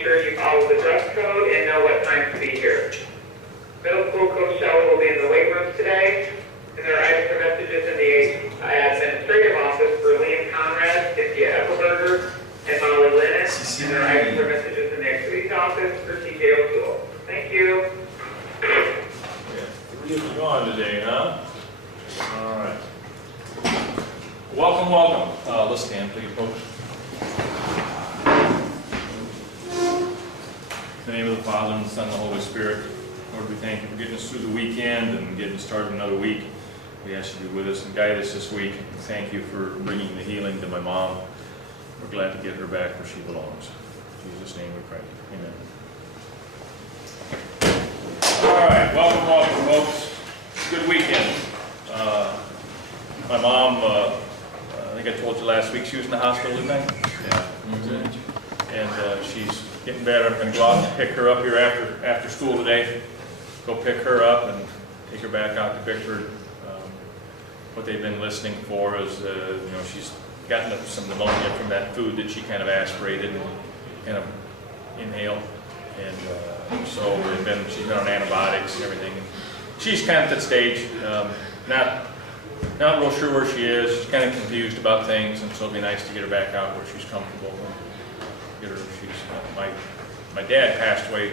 make sure you follow the dress code and know what time to be here. Middle school Coach Shelley will be in the weight room today, and there are items or messages in the administrative office for Liam Conrad, Cynthia Ethelberger, and Molly Lennon, and there are items or messages in the activities office for TJ O'Toole. Thank you. Yeah, 3 of you on today, huh? All right. Welcome, welcome. Let's stand, please, folks. In the name of the Father, and the Son, and the Holy Spirit. Lord, we thank you for getting us through the weekend and getting started another week. We ask you to be with us and guide us this week. Thank you for bringing the healing to my mom. We're glad to get her back where she belongs. In Jesus' name we pray. Amen. All right, welcome, welcome, folks. Good weekend. My mom, I think I told you last week, she was in the hospital, didn't I? Yeah. Mm-hmm. And she's getting better. I'm going to go out and pick her up here after school today. Go pick her up and take her back out to Bickford. What they've been listening for is, she's gotten some pneumonia from that food that she kind of aspirated and kind of inhaled. And so she's been on antibiotics and everything. She's kind of at that stage, not real sure where she is. She's kind of confused about things, and so it'll be nice to get her back out where she's comfortable. Get her. My dad passed away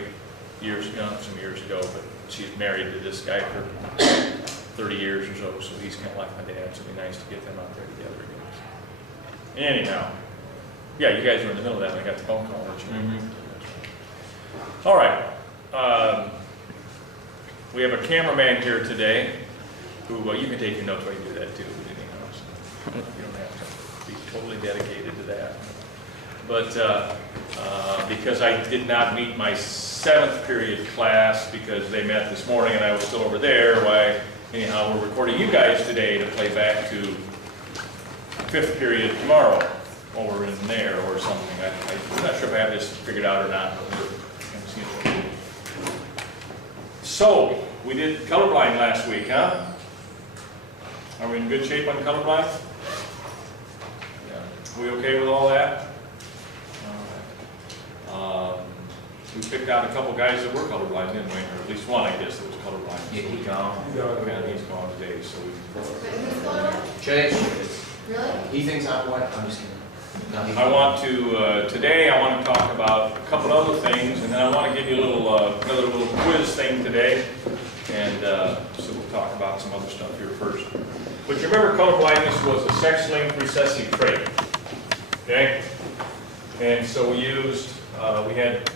some years ago, but she's married to this guy for 30 years or so he's kind of like my dad, so it'd be nice to get them out there together again. Anyhow, yeah, you guys were in the middle of that when I got the phone call, weren't you? Mm-hmm. All right. We have a cameraman here today who, you can take your notes while you do that too, so you don't have to be totally dedicated to that. But because I did not meet my 7th period class because they met this morning and I was still over there, anyhow, we're recording you guys today to play back to 5th period tomorrow, while we're in there or something. I'm not sure if I have this figured out or not, but we're going to see it. So, we did colorblind last week, huh? Are we in good shape on colorblind? Yeah. We okay with all that? We picked out a couple guys that were colorblind, didn't we? Or at least one, I guess, that was colorblind. Yeah, he's gone. Yeah, he's gone today, so we... Chase. Really? He thinks I'm what? I'm just kidding. No, I want to, today I want to talk about a couple other things, and then I want to give you another little quiz thing today, and so we'll talk about some other stuff here first. But you remember colorblindness was a sex-linked recessive trait, okay? And so we used, we had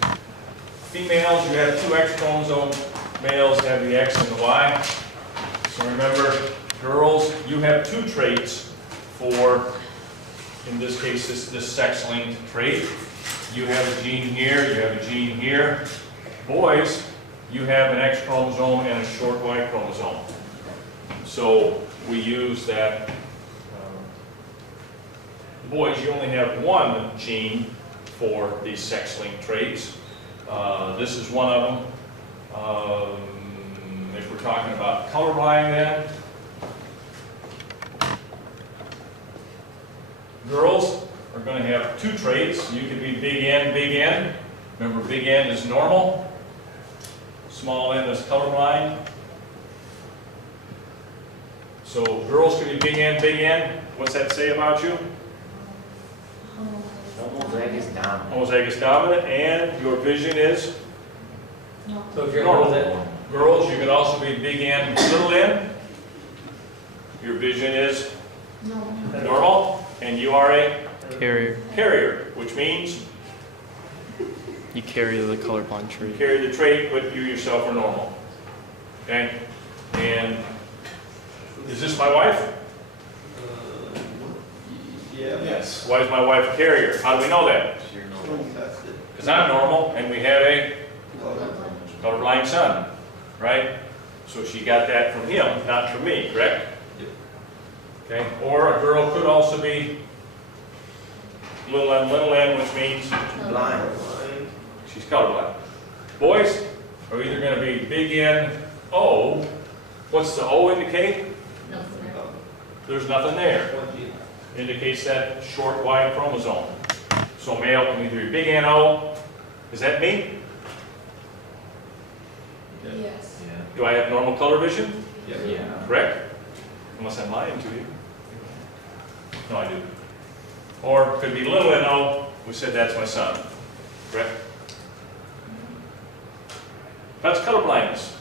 females, you have 2 X chromosomes, males have the X and the Y. So remember, girls, you have 2 traits for, in this case, this sex-linked trait. You have a gene here, you have a gene here. Boys, you have an X chromosome and a short Y chromosome. So we use that. Boys, you only have 1 gene for these sex-linked traits. This is one of them. If we're talking about colorblind then, girls are going to have 2 traits. You could be big N, big N. Remember, big N is normal. Small n is colorblind. So girls can be big N, big N. What's that say about you? Homozygous dominant. Homozygous dominant, and your vision is? No. So if you're Normal. Girls, you can also be big N, little n. Your vision is? No. Normal, and you are a? Carrier. Carrier, which means? You carry the colorblind trait. You carry the trait, but you yourself are normal. Okay? And is this my wife? Yeah. Yes. Why is my wife a carrier? How do we know that? you're normal. Because I'm normal, and we have a colorblind son, right? So she got that from him, not from me, correct? Yep. Okay. Or a girl could also be little n, which means Blind. she's colorblind. Boys are either going to be big N, O. What's the O indicate? Nothing. There's nothing there. Indicates that short Y chromosome. So male can either be big N, O, Is that me? Yes. Yeah. Do I have normal color vision? Yeah. Correct? Unless I'm lying to you. No, I do. Or could be little N-O, we said that's my son. Correct? That's color blindness.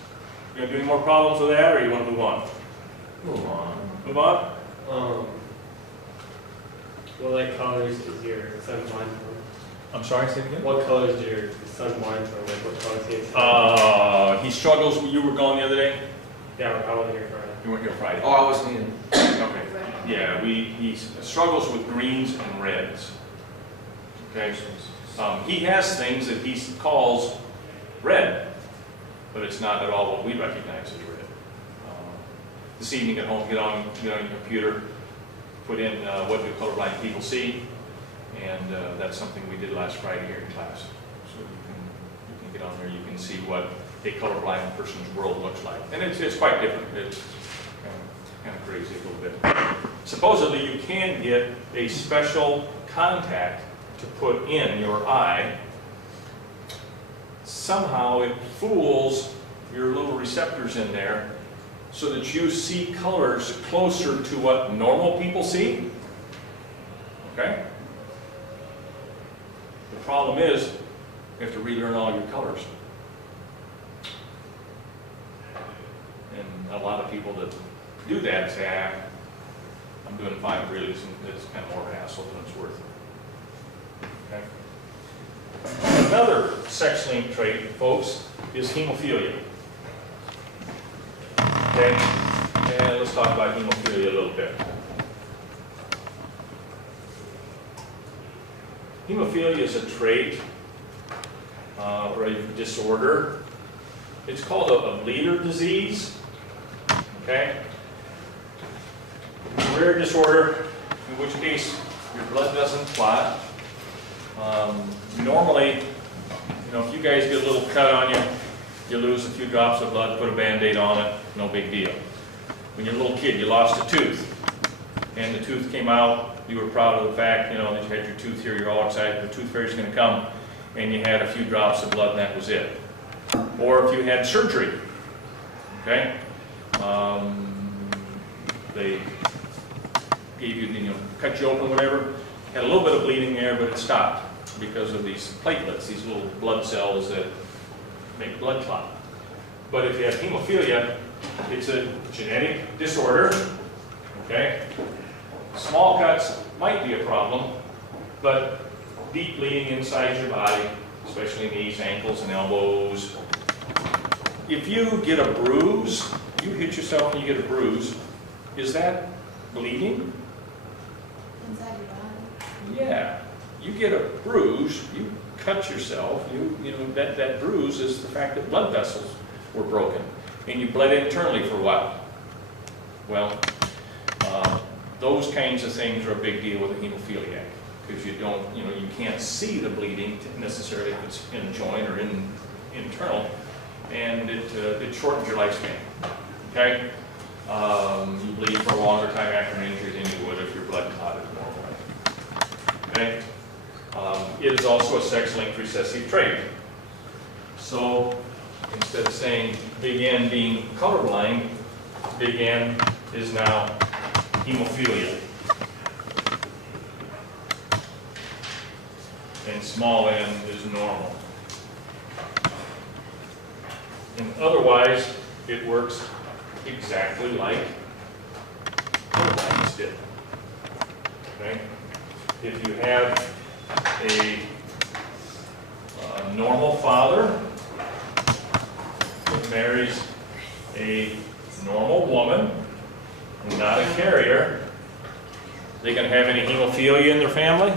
You gonna do any more problems with that, or you want to move on? Move on. Move on? What like colors is your son blind from? I'm sorry, say it again? What colors is your son blind from? Like what colors he He struggles, you were gone the other day? Yeah, I wasn't here Friday. You weren't here Friday. Oh, I wasn't even. Okay. Yeah, he struggles with greens and reds. Okay? He has things that he calls red, but it's not at all what we recognize as red. This evening at home, get on your computer, put in what do colorblind people see, and that's something we did last Friday here in class. So you can get on there, you can see what a colorblind person's world looks like. And it's quite different. It's kind of crazy a little bit. Supposedly you can get a special contact to put in your eye. Somehow it fools your little receptors in there so that you see colors closer to what normal people see. Okay? The problem is you have to relearn all your colors. And a lot of people that do that say, I'm doing fine, really. It's kind of more hassle than it's worth. Okay? Another sex-linked trait, folks, is hemophilia. Okay? And let's talk about hemophilia a little bit. Hemophilia is a trait or a disorder. It's called a bleeder disease. Okay? It's a rare disorder, in which case your blood doesn't clot. Normally, if you guys get a little cut on you, you lose a few drops of blood, put a Band-Aid on it, no big deal. When you're a little kid, you lost a tooth, and the tooth came out, you were proud of the fact, that you had your tooth here, you're all excited, the tooth fairy's going to come, and you had a few drops of blood, and that was it. Or if you had surgery, okay? They gave you, cut you open, whatever, had a little bit of bleeding there, but it stopped because of these platelets, these little blood cells that make blood clot. But if you have hemophilia, it's a genetic disorder, okay? Small cuts might be a problem, but deep bleeding inside your body, especially knees, ankles, and elbows. If you get a bruise, you hit yourself and you get a bruise, is that bleeding? Inside your body. Yeah. You get a bruise, you cut yourself, that bruise is the fact that blood vessels were broken, and you bled internally for a while. Well, those kinds of things are a big deal with a hemophiliac, because you can't see the bleeding necessarily if it's in a joint or internal, and it shortens your lifespan. Okay? You bleed for a longer time after an injury than you would if your blood clotted normally. Okay? It is also a sex-linked recessive trait. So instead of saying big N being colorblind, big N is now hemophilia. And small n is normal. And otherwise, it works exactly like colorblindness did. Okay? If you have a normal father that marries a normal woman, not a carrier, they going to have any hemophilia in their family?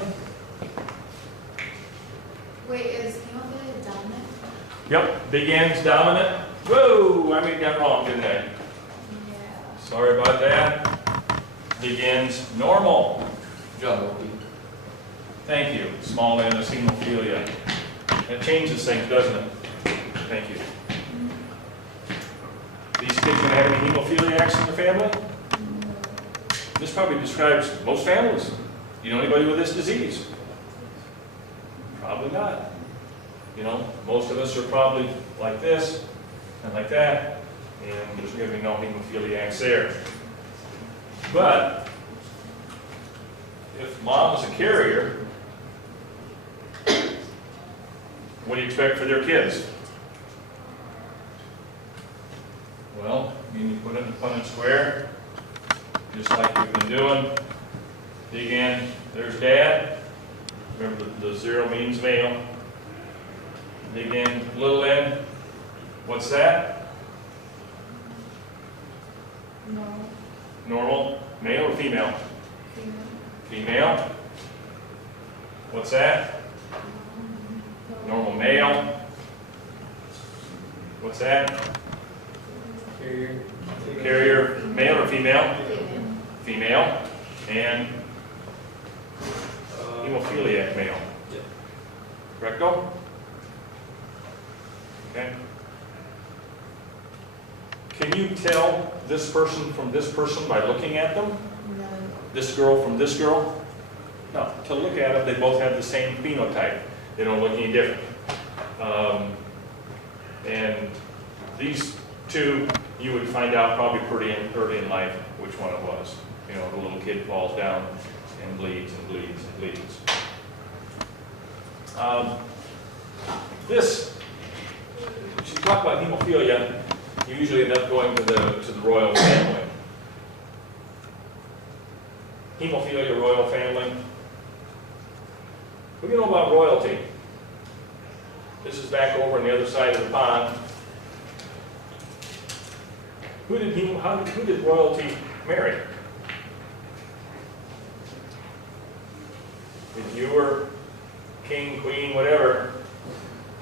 Wait, is hemophilia dominant? Yep, big N's dominant. Whoa, I made that wrong, didn't I? Yeah. Sorry about that. Big N's normal. Juggle. Thank you. Small N is hemophilia. That changes things, doesn't it? Thank you. These kids going to have any hemophiliacs in the family? This probably describes most families. You know anybody with this disease? Probably not. You know, most of us are probably like this and like that, and there's going to be no hemophiliacs there. But if mom is a carrier, what do you expect for their kids? Well, you put in the Punnett square, just like we've been doing. Dig in, there's dad. Remember the 0 means male. Dig in, little n. What's that? No. Normal. Male or female? Female. Female. What's that? Normal male. What's that? Carrier. Carrier, male or female? Female. Female. And hemophiliac male. Yeah. Correcto? Okay. Can you tell this person from this person by looking at them? No. This girl from this girl? No. To look at them, they both have the same phenotype. They don't look any different. And these two, you would find out probably pretty early in life which one it was. You know, the little kid falls down and bleeds and bleeds and bleeds. This, if you talk about hemophilia, you usually end up going to the royal family. Hemophilia, royal family. What do you know about royalty? This is back over on the other side of the pond. Who did royalty marry? If you were king, queen, whatever,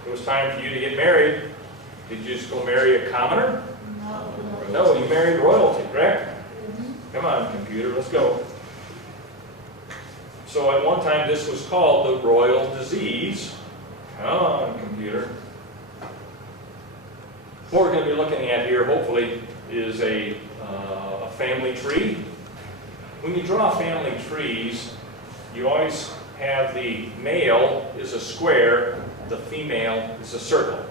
it was time for you to get married. Did you just go marry a commoner? No. No, you married royalty, correct? Come on, computer, let's go. So at one time this was called the royal disease. Come on, computer. What we're going to be looking at here, hopefully, is a family tree. When you draw family trees, you always have the male is a square, the female is a circle.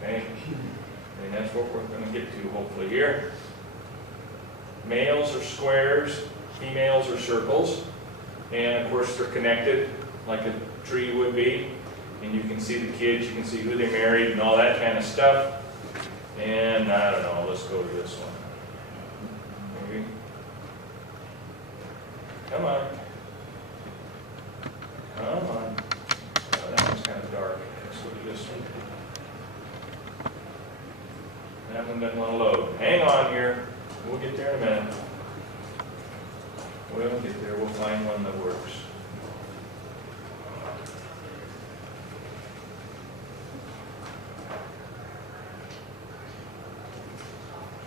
Okay? And that's what we're going to get to hopefully here. Males are squares, females are circles, and of course they're connected like a tree would be. And you can see the kids, you can see who they married and all that kind of stuff. And I don't know, let's go to this one. Maybe. Come on. Come on. Oh, that one's kind of dark. Let's go to this one. That one doesn't want to load. Hang on here. We'll get there in a minute. We'll get there. We'll find one that works.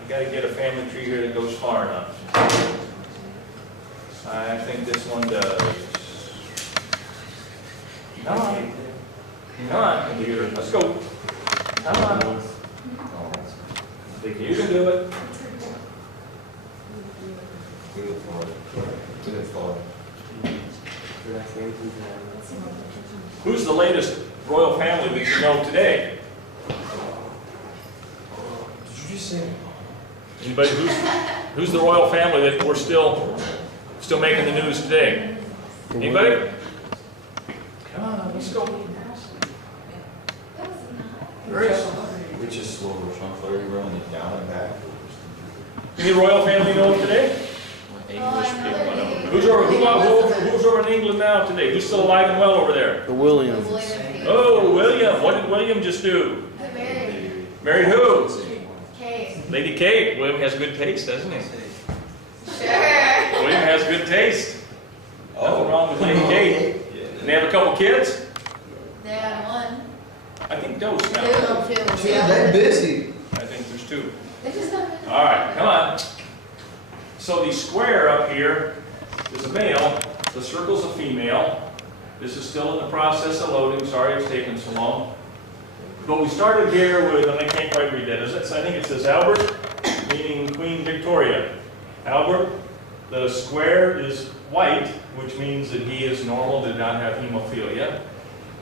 You got to get a family tree here that goes far enough. I think this one does. Come on. Come on, computer. Let's go. Come on. Think you can do it. Who's the latest royal family that you know today? Did you just say? Anybody who's the royal family that we're still making the news today? Anybody? Come on, let's go. Which is slower, Sean Flair, you running it down and back? Any royal family you know today? English people. I don't know. Who's over in England now today? Who's still alive and well over there? The Williams. Oh, William. What did William just do? Married. Married who? Kate. Lady Kate. William has good taste, doesn't he? Sure. William has good taste. Nothing wrong with Lady Kate. And they have a couple kids? They had one. I think those Two. now. They're busy. I think there's two. They just don't. All right, come on. So the square up here is a male. The circle's a female. This is still in the process of loading. Sorry it's taking so long. But we started here with, and I can't quite read that, is it? So I think it says Albert, meaning Queen Victoria. Albert, the square is white, which means that he is normal, did not have hemophilia.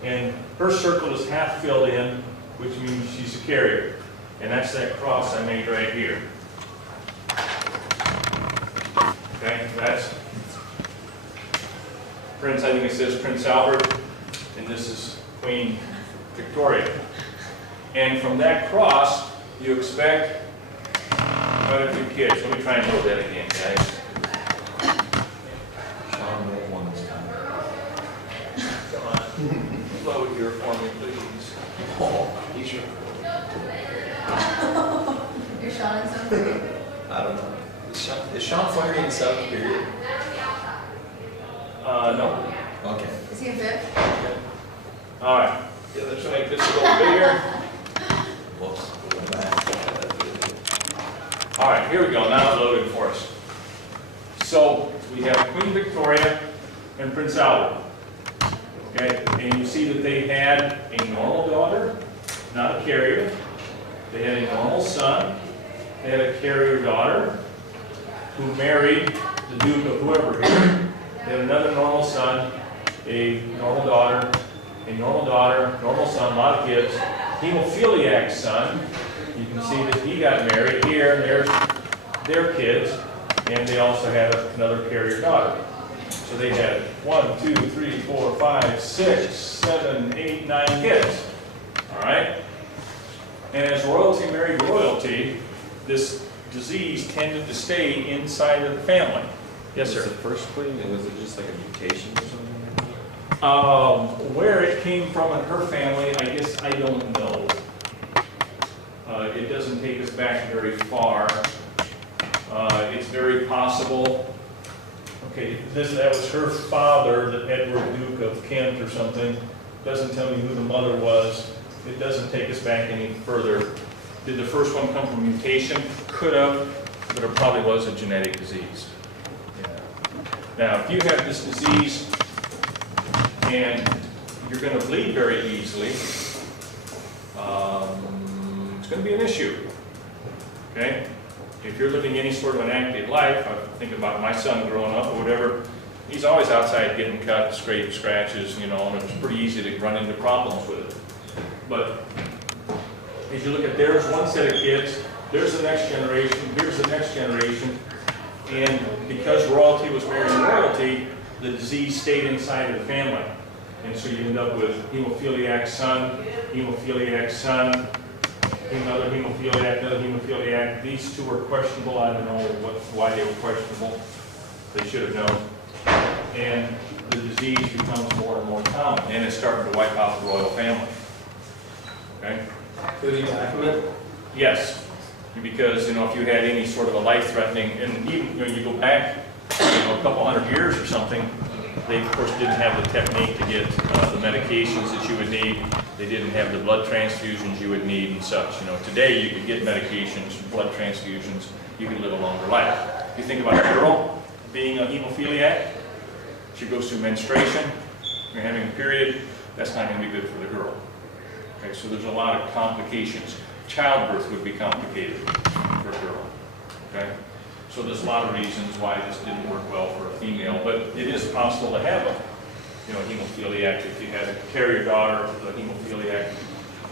And her circle is half filled in, which means she's a carrier. And that's that cross I made right here. Okay, that's Prince, I think it says Prince Albert, and this is Queen Victoria. And from that cross, you expect quite a few kids. Let me try and load that again, guys. Sean, make one this time. Come on, load here for me, please. Oh, he's your. You're Sean in something? I don't know. Is Sean Flaherty in seventh period? No. Is he in fifth? All right. Yeah, let's make this a little bigger. Whoops. Go back. All right, here we go. Now it's loaded for us. So we have Queen Victoria and Prince Albert. Okay, and you see that they had a normal daughter, not a carrier. They had a normal son. They had a carrier daughter who married the Duke of whoever here. They had another normal son, a normal daughter, normal son, a lot of kids. Hemophiliac son, you can see that he got married here, and there's their kids, and they also had another carrier daughter. So they had 1, 2, 3, 4, 5, 6, 7, 8, 9 kids. All right? And as royalty married royalty, this disease tended to stay inside of the family. Yes, Was sir. the first queen, was it just like a mutation or something? Where it came from in her family, I guess I don't know. It doesn't take us back very far. It's very possible. Okay, that was her father, the Edward Duke of Kent or something. Doesn't tell me who the mother was. It doesn't take us back any further. Did the first one come from mutation? Could have, but it probably was a genetic disease. Yeah. Now, if you have this disease and you're going to bleed very easily, it's going to be an issue. Okay? If you're living any sort of an active life, I think about my son growing up or whatever, he's always outside getting cut, scraped, scratches, you know, and it's pretty easy to run into problems with it. But as you look at there's one set of kids, there's the next generation, here's the next generation, and because royalty was marrying royalty, the disease stayed inside of the family. And so you end up with hemophiliac son, another hemophiliac. These two are questionable. I don't know why they were questionable. They should have known. And the disease becomes more and more common, and it's starting to wipe out the royal family. Okay? Did he die from it? Yes, because, you know, if you had any sort of a life-threatening, and even, you know, you go back, you know, a couple hundred years or something, they, of course, didn't have the technique to get the medications that you would need. They didn't have the blood transfusions you would need and such. You know, today you could get medications, blood transfusions, you could live a longer life. If you think about a girl being a hemophiliac, she goes through menstruation, you're having a period, that's not going to be good for the girl. Okay, so there's a lot of complications. Childbirth would be complicated for a girl. Okay? So there's a lot of reasons why this didn't work well for a female, but it is possible to have a, you know, hemophiliac. If you had a carrier daughter with a hemophiliac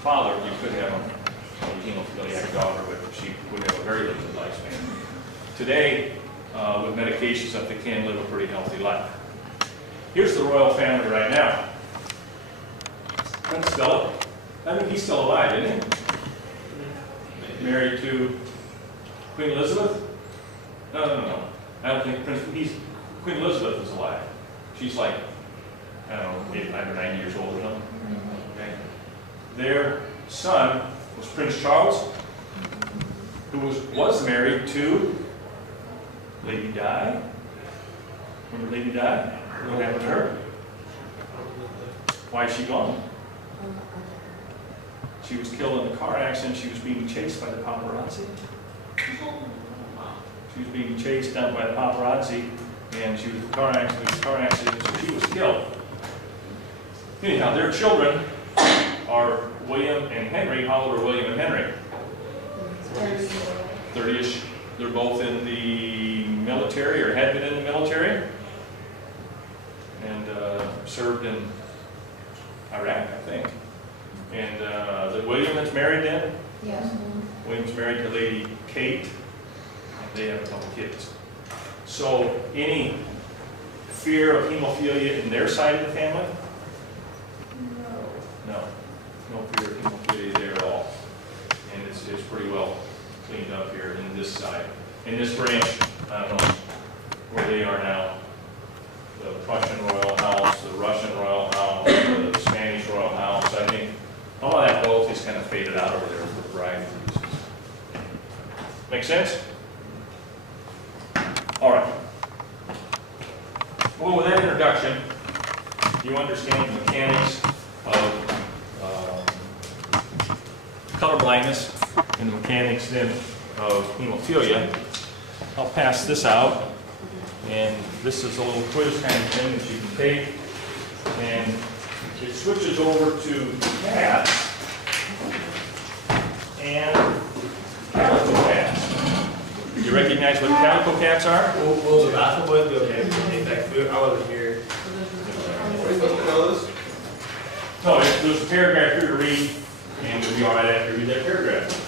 father, you could have a hemophiliac daughter, but she would have a very limited lifespan. Today, with medications, that they can live a pretty healthy life. Here's the royal family right now. Prince Philip. I think he's still alive, isn't he? Married to Queen Elizabeth? No. I don't think Queen Elizabeth is alive. She's like, I don't know, 8 or 9 years old or something. Okay. Their son was Prince Charles, who was married to Lady Di. Remember Lady Di? What happened to her? Why is she gone? She was killed in a car accident. She was being chased by the paparazzi. She was being chased down by the paparazzi, and she was in a car accident, so she was killed. Anyhow, their children are William and Henry. How old are William and Henry? 30-ish. They're both in the military, or had been in the military, and served in, Iraq, I think. And is it William that's married then? Yes. William's married to Lady Kate, and they have a couple kids. So any fear of hemophilia in their side of the family? No. No fear of hemophilia there at all. And it's pretty well cleaned up here in this side. In this branch, I don't know where they are now. The Prussian Royal House, the Russian Royal House, the Spanish Royal House. I think all of that both is kind of faded out over there for a variety of reasons. Make sense? All right. Well, with that introduction, you understand the mechanics of color blindness and the mechanics then of hemophilia. I'll pass this out, and this is a little quiz kind of thing that you can take, and it switches over to cats and calico cats. You recognize what calico cats are? Will the bathroom boys be okay if we take that food? I wasn't here. Are we supposed to know this? No, there's a paragraph here to read, and you'll be all right after you read that paragraph.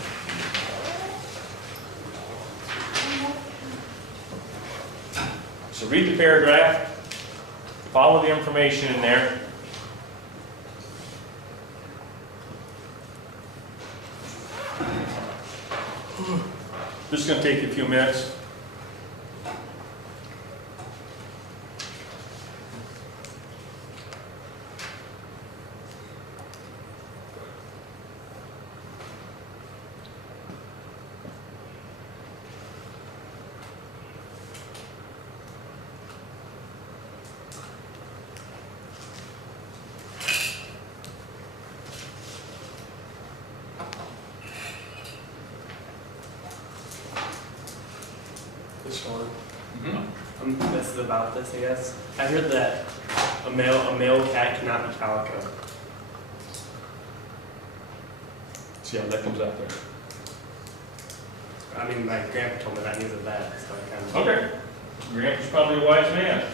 So read the paragraph, follow the information in there. This is going to take you a few minutes. This one. This is about this, I guess. I heard that a male cat cannot be calico. See how that comes out there. I mean, my grandpa told me that news of that, so I kind of. Okay. Your grandpa's probably a wise man.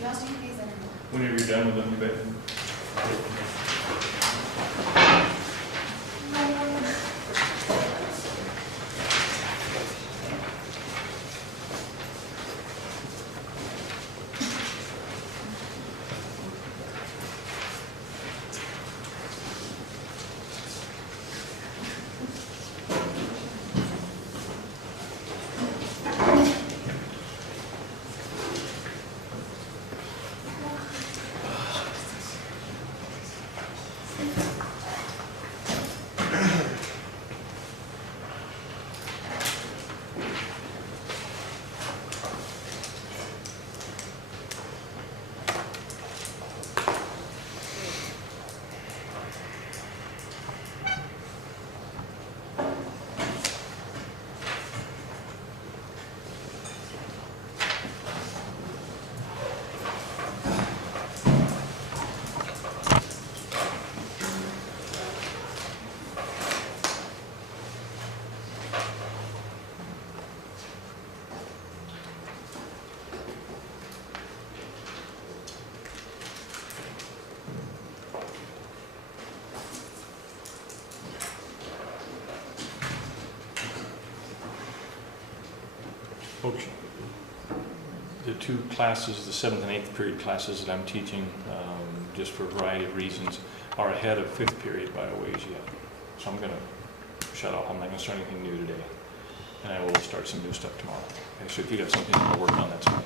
You also need these anymore. Whenever you're done with them, you bet. Folks, the two classes, the 7th and 8th period classes that I'm teaching, just for a variety of reasons, are ahead of 5th period by a ways yet. So I'm going to shut off. I'm not going to start anything new today. And I will start some new stuff tomorrow. Okay, so if you have something to work on, that's fine.